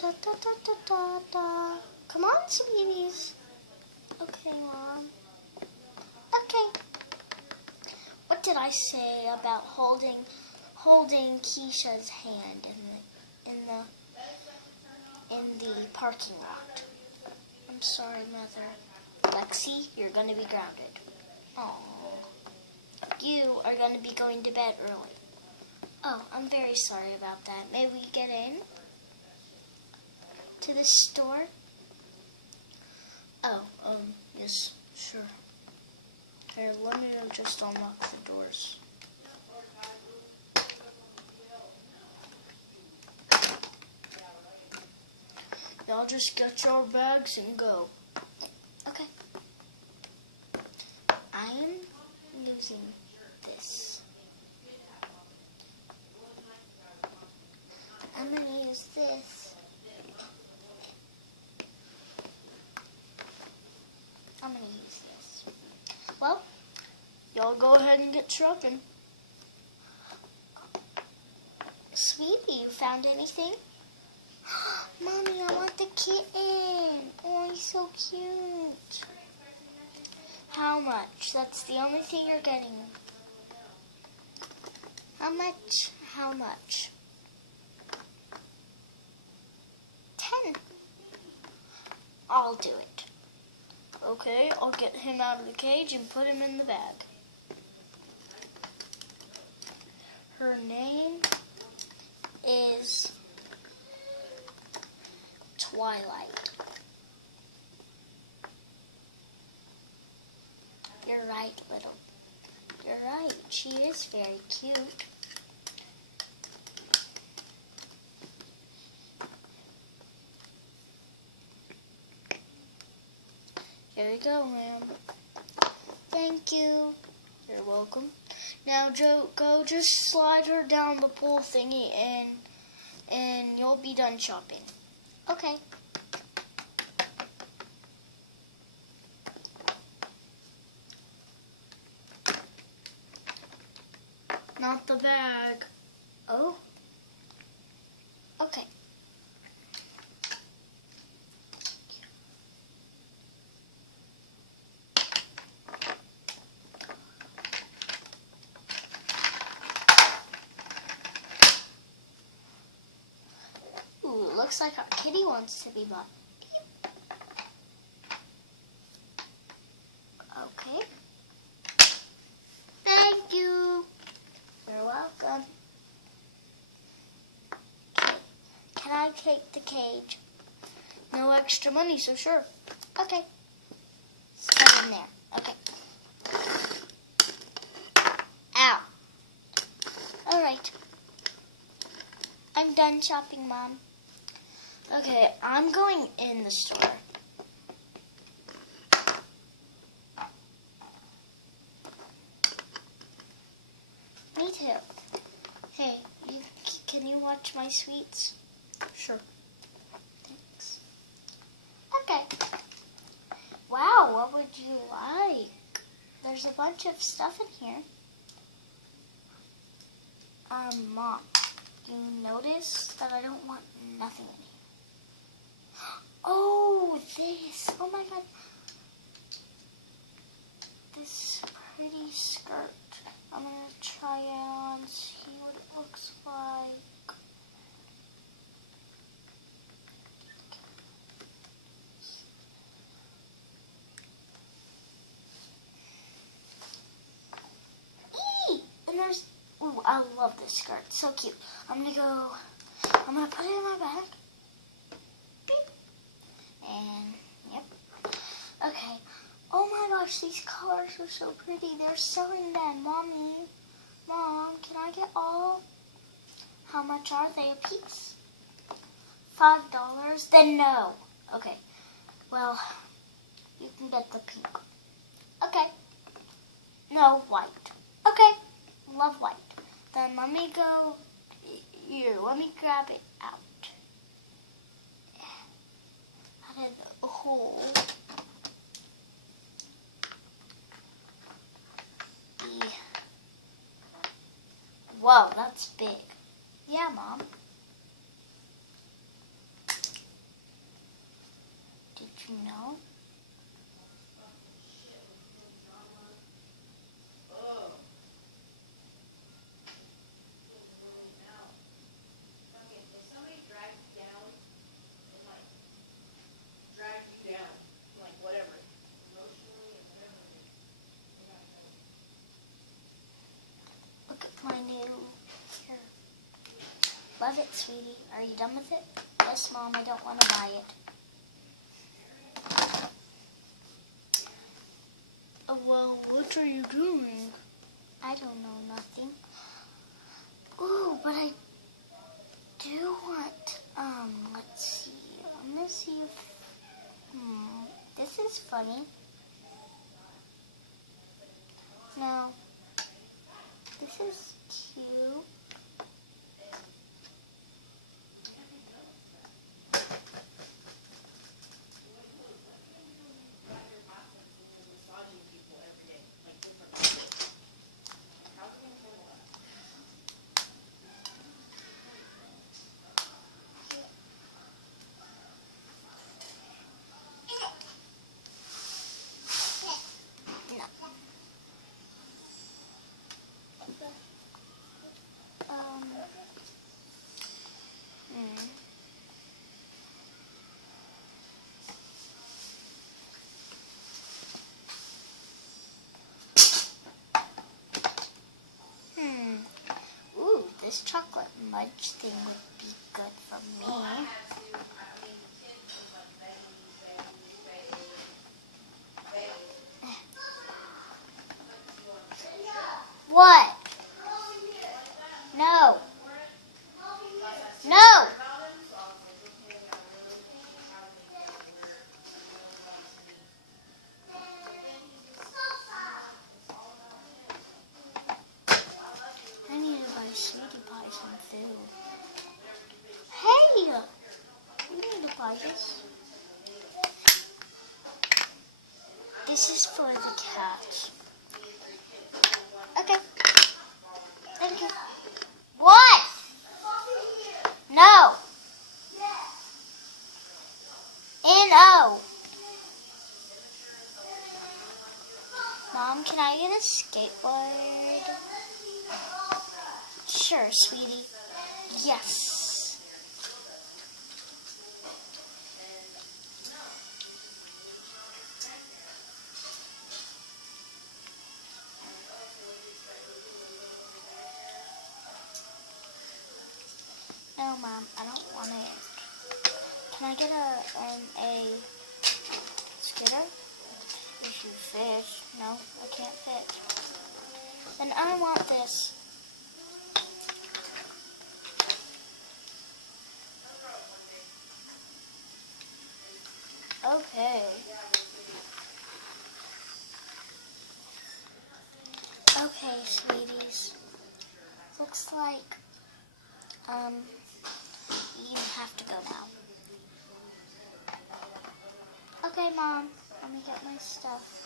da, da, da, da, da, da. Come on, sweeties. Okay, Mom. Okay. What did I say about holding Keisha's hand in the parking lot? I'm sorry, Mother. Lexi, you're gonna be grounded. Aww. You are gonna be going to bed early. Oh, I'm very sorry about that. May we get in to the store? Oh, yes, sure. Here, let me just unlock the doors. Y'all just get your bags and go. Okay. I'm using this. I'm going to use this. I'm going to use this. Well, y'all go ahead and get trucking. Sweetie, you found anything? Mommy, I want the kitten. Oh, he's so cute. How much? That's the only thing you're getting. How much? How much? 10. I'll do it. Okay, I'll get him out of the cage and put him in the bag. Her name is Twilight. You're right, little. You're right. She is very cute. Here you go, ma'am. Thank you. You're welcome. Now, Joe, go just slide her down the pole thingy and you'll be done shopping. Okay. Not the bag. Oh. Okay. Ooh, looks like our kitty wants to be bought. Okay. Thank you. You're welcome. Okay. Can I take the cage? No extra money, so sure. Okay. Set him there. Okay. Ow. All right. I'm done shopping, Mom. Okay, I'm going in the store. Me too. Hey, can you watch my sweets? Sure. Thanks. Okay. Wow, what would you like? There's a bunch of stuff in here. Mom, you notice that I don't want nothing in here. Oh, this. Oh my God. This pretty skirt. I'm going to try it on, see what it looks like. Eee! And there's, ooh, I love this skirt. So cute. I'm going to put it in my bag. Beep. And, yep. Okay. Oh my gosh, these colors are so pretty. They're selling them. Mommy, Mom, can I get all? How much are they a piece? $5? Then no. Okay. Well, you can get the pink. Okay. No, white. Okay. Love white. Then let me go here. Let me grab it out. Out of the hole. Whoa, that's big. Yeah, Mom. Did you know? Look at my new here. Love it, sweetie. Are you done with it? Yes, Mom, I don't want to buy it. Well, what are you doing? I don't know, nothing. Ooh, but I do want, let's see. I'm gonna see if, this is funny. No. This is cute. Ooh, this chocolate mudge thing would be good for me. What? No. No. I need to buy Sweetie Pie some food. Hey! You need to buy this. This is for the cat. Okay. Thank you. What? No. N-O. Mom, can I get a skateboard? Sure, sweetie. Yes. No, Mom, I don't want it. Can I get a scooter? If you fit. No, I can't fit. Then I want this. Okay. Okay, sweeties. Looks like, you have to go now. Okay, Mom. Let me get my stuff.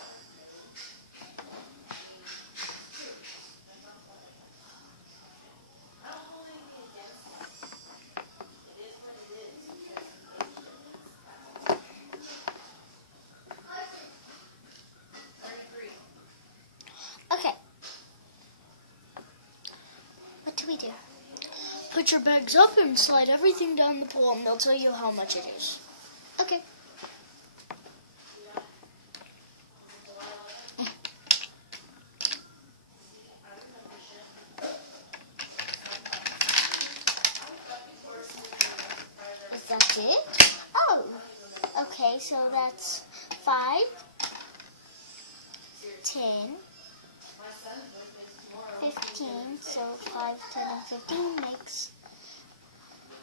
Okay. What do we do? Put your bags up and slide everything down the pole, and they'll tell you how much it is. Okay. Is that it? Oh. Okay, so that's 5, 10, 15. So 5, 10, and 15 makes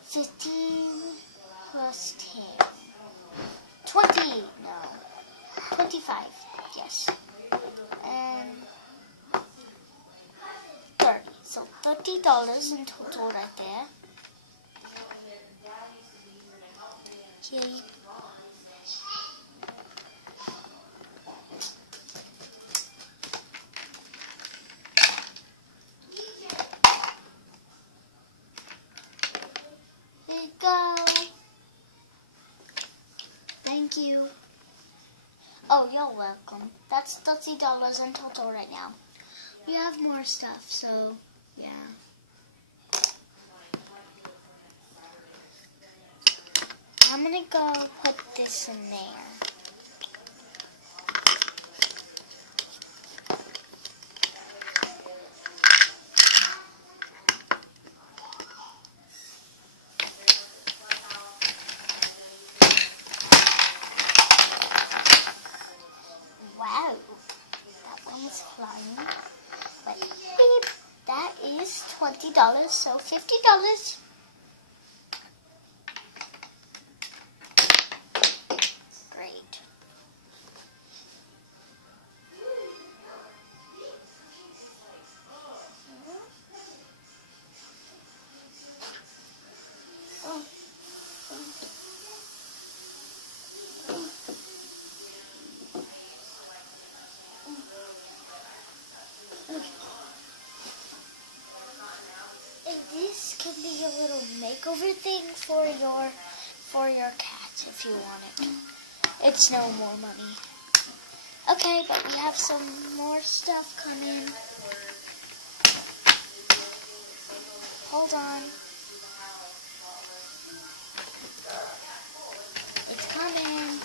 15 plus 10. 20. No. 25. Yes. And 30. So $30 in total right there. Here you go. Thank Thank you. Oh, you're welcome. That's $30 in total right now. We have more stuff, so yeah. I'm gonna go put this in there. Wow, that one was flying. But beep, that is $20, so $50. Great. This can be a little makeover thing for your cat if you want it. It's no more money. Okay, but we have some more stuff coming. Hold on. It's coming.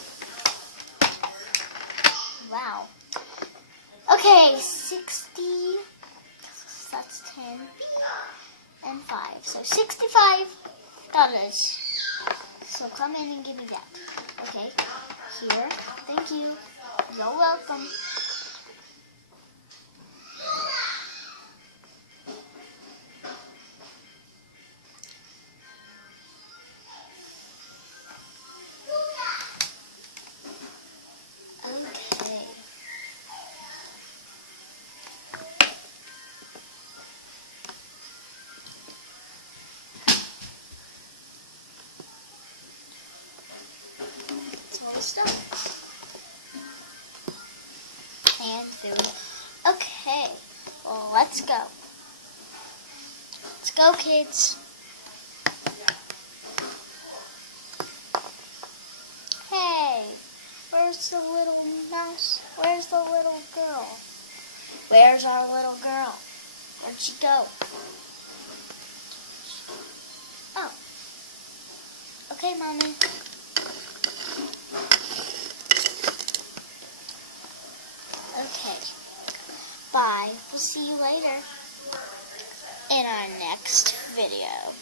Wow. Okay, 60. That's 10 and 5. So $65. So come in and give me that. Okay. Here. Thank you. You're welcome. Okay. It's all the stuff. And food. Okay. Well, let's go. Let's go, kids. Hey, where's the little mouse? Where's the little girl? Where's our little girl? Where'd she go? Oh. Okay, Mommy. Okay. Bye. We'll see you later in our next video.